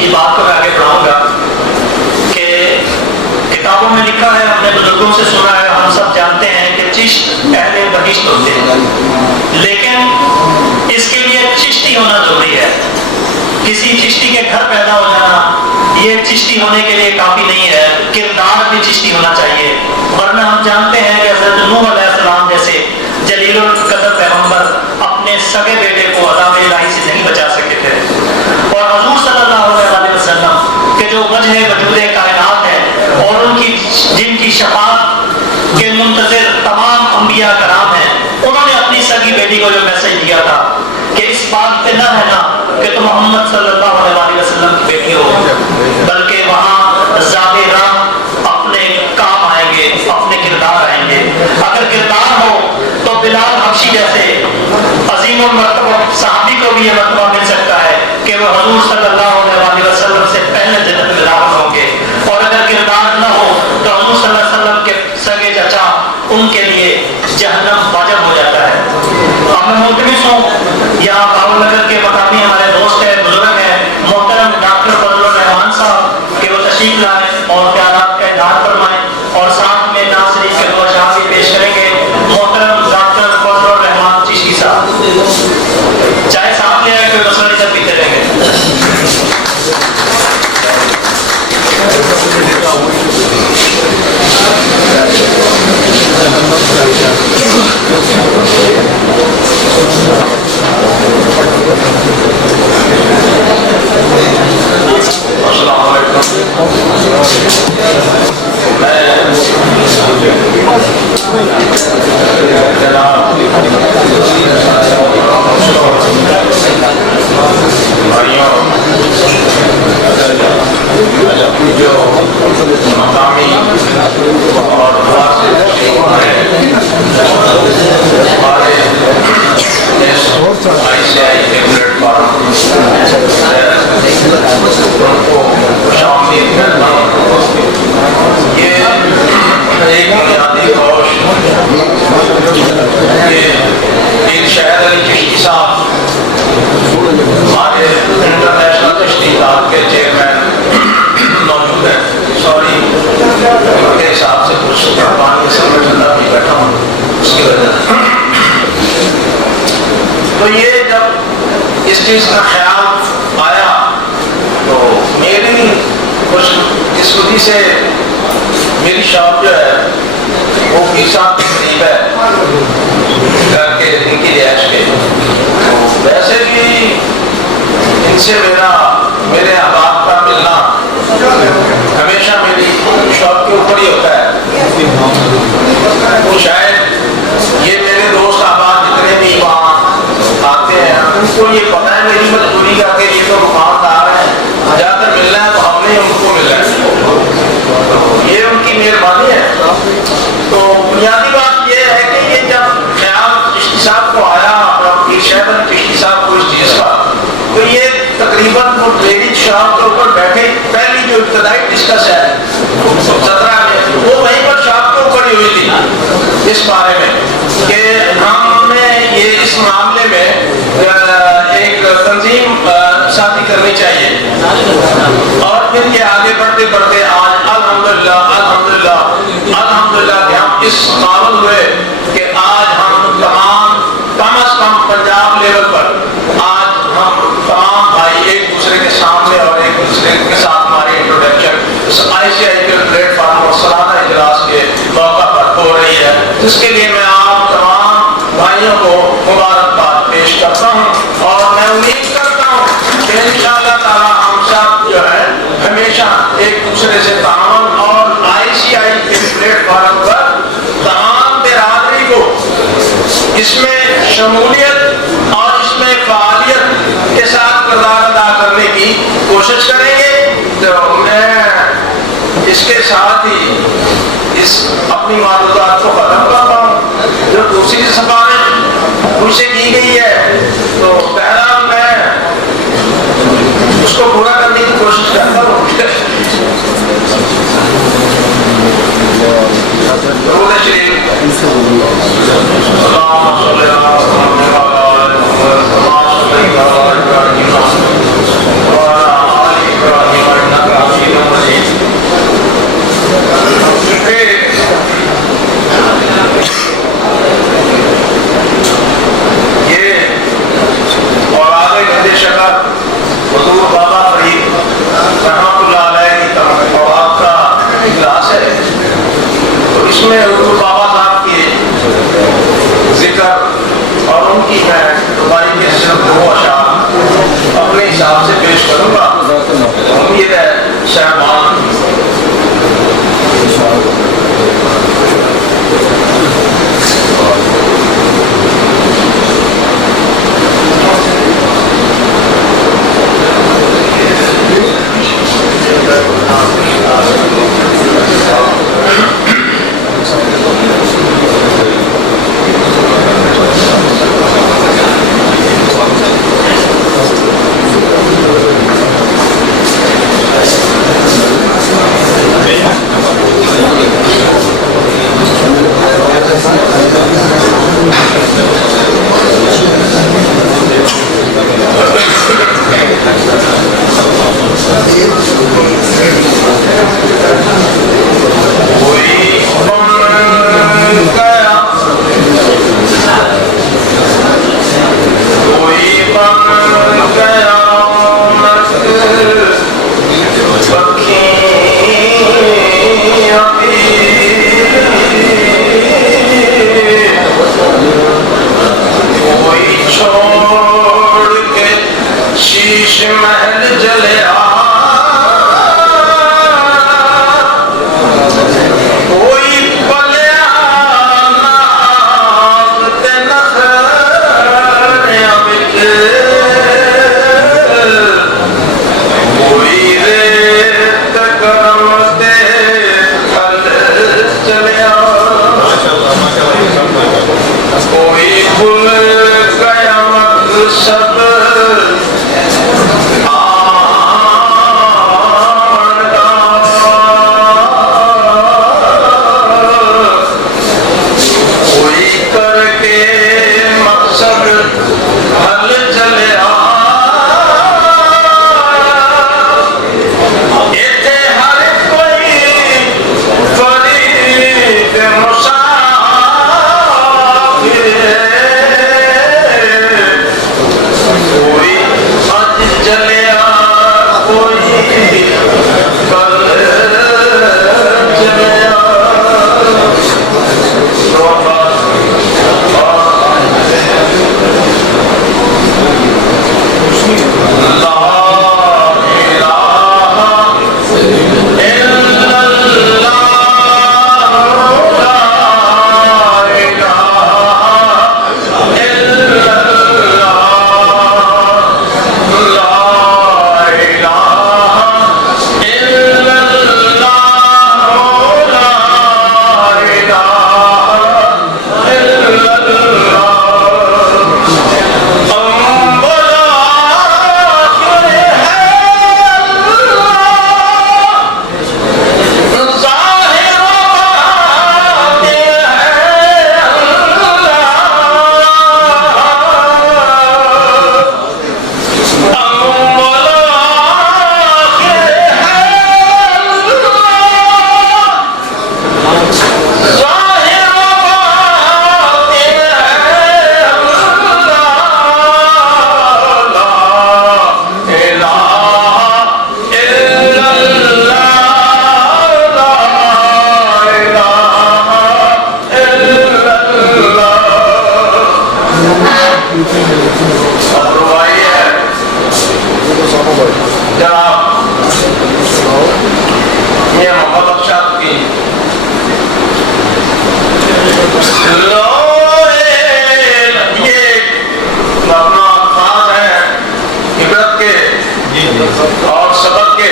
की बात को मैं आगे बढ़ाऊंगा कि किताबों में लिखा है, अपने बुजुर्गों से सुना है, हम सब जानते हैं कि चिश्त अहले बहिश्त होते हैं, लेकिन इसके लिए चिश्ती होना जरूरी है। किसी चिश्ती के घर पैदा हो जाना ये चिश्ती होने के लिए काफी नहीं है, किरदार भी चिश्ती होना चाहिए। वरना हम जानते हैं कि हज़रत नूह अलैहिस्सलाम जैसे जलीलुल कदर पैगंबर अपने सगे बेटे को अज़ाब इलाही से नहीं बचा सके थे, और हुज़ूर सल्लल्लाहु अलैहि वसल्लम के जो वजह वजूद कायनात है और उनकी जिनकी शफाअत के मुंतज़िर तमाम अंबिया कराम हैं, उन्होंने अपनी सगी बेटी को जो मैसेज दिया था कि इस बात पे न रहना कि तुम मोहम्मद सल्लल्लाहु अलैहि वसल्लम की बेटी हो, बल्कि वहाँ ज़ाबे राह अपने काम आएंगे, अपने किरदार आएंगे। अगर किरदार हो तो बिलाल हबशी जैसे अजीमुल मर्तबा सहाबी को भी ये मर्तबा मिल सकता है कि वो हुज़ूर सल्लल्लाहु अलैहि वसल्लम से पहले जन्नत में दाखिल होंगे। और अगर किरदार न हो तो हुज़ूर सल्लल्लाहु अलैहि वसल्लम के सगे चचा उनके लिए जहन्नम वाजिब हो जाता है। अब मैं मुल्तमिस हूँ, यहाँ बाबुलनगर के मकामी हमारे दोस्त है, बुजुर्ग है, मोहतरम डॉक्टर फजलुर रहमान साहब के वो तशरीफ लाए और ख्यालात का इज़हार फरमाएं, और साथ में नाज़ शरीफ के दो अशआर भी पेश करेंगे मोहतरम डॉक्टर फजलुर रहमान चिश्ती साहब। चाहे साथ ले आए, कोई मसला नहीं, सब पीते रहेंगे। जो मकामी और हमारे ICI के प्लेटफॉर्म उनको शामिल करना, ये एक बुनियादी कोश ये एक शायद अली चिश्ती साहब हमारे इंटरनेशनल तशरीहात के चेयरमैन मौजूद है। सॉरी, उनके हिसाब से कुछ पानी के समय ठंडा भी बैठा हूँ, उसकी वजह से। तो ये जब इस चीज़ का ख्याल आया तो मेरी कुछ किस्मती से मेरी शॉप जो है वो 20 साल के करीब है घर के इनकी रिहाइश के। तो वैसे भी इनसे मेरे अहबाब का मिलना हमेशा मेरी शॉप के ऊपर ही होता है। तो शायद ये मेरे दोस्त अहबाब जितने भी वहाँ आते हैं उनको ये पता है मेरी मजबूरी का कि ये तो दुकानदार हैं, ज़्यादातर मिलना है तो हमने उनको मिलना है, तो ये उनकी मेहरबानी है। तो बुनियादी बात ये है कि ये जब ख्याल चिश्ती साहब को आया, शायद चिश्ती साहब को इस चीज़ का, तो ये तकरीबन वो मेरी शॉप के ऊपर बैठे पहली जो इब्तदाई डिस्कस है 17 में, वो वहीं पर शॉप के ऊपर ही हुई थी इस बारे में कि हमें ये इस मामले में एक तंजीम शादी करनी चाहिए। और फिर ये आगे बढ़ते बढ़ते आज अल्हम्दुलिल्लाह अल्हम्दुलिल्लाह अल्हम्दुलिल्लाह कि हम इस काबिल हुए कि आज हम तमाम कम अज कम पंजाब लेवल पर आज हम तमाम भाई एक दूसरे के सामने और एक दूसरे के साथ हमारी इंट्रोडक्शन ICI के प्लेटफॉर्म और सालाना इजलास के मौका पर हो रही है, जिसके लिए मैं आप तमाम भाइयों को मुबारकबाद पेश करता हूँ। और मैं उम्मीद करता हूँ कि इंशाअल्लाह ताला हम सब जो है हमेशा एक दूसरे से ताउन और ICI के प्लेटफॉर्म पर तमाम बिरादरी को इसमें शमूलियत और इसमें फ़ालियत के साथ किरदार अदा करने की कोशिश करेंगे। तो मैं इसके साथ ही इस अपनी मालूमात को ख़त्म करता हूँ। जो दूसरी सिफारिश मुझसे की गई है तो पहला मैं उसको पूरा करने की कोशिश करता हूँ। उसमें हुजूर बाबा साहब के जिक्र और उनकी मैं तुम्हारी के सिर्फ दो अशार अपने हिसाब से पेश करूंगा। उम्मीद है शहबान महल जले कोई पलिया ते नखरिया विच कोई रेत करम ते फल चलिया कोई भूल गया मकसद और सबक के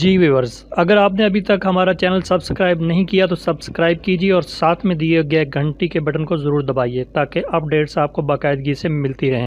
जी व्यूअर्स, अगर आपने अभी तक हमारा चैनल सब्सक्राइब नहीं किया तो सब्सक्राइब कीजिए और साथ में दिए गए घंटी के बटन को ज़रूर दबाइए ताकि अपडेट्स आपको बाकायदगी से मिलती रहें।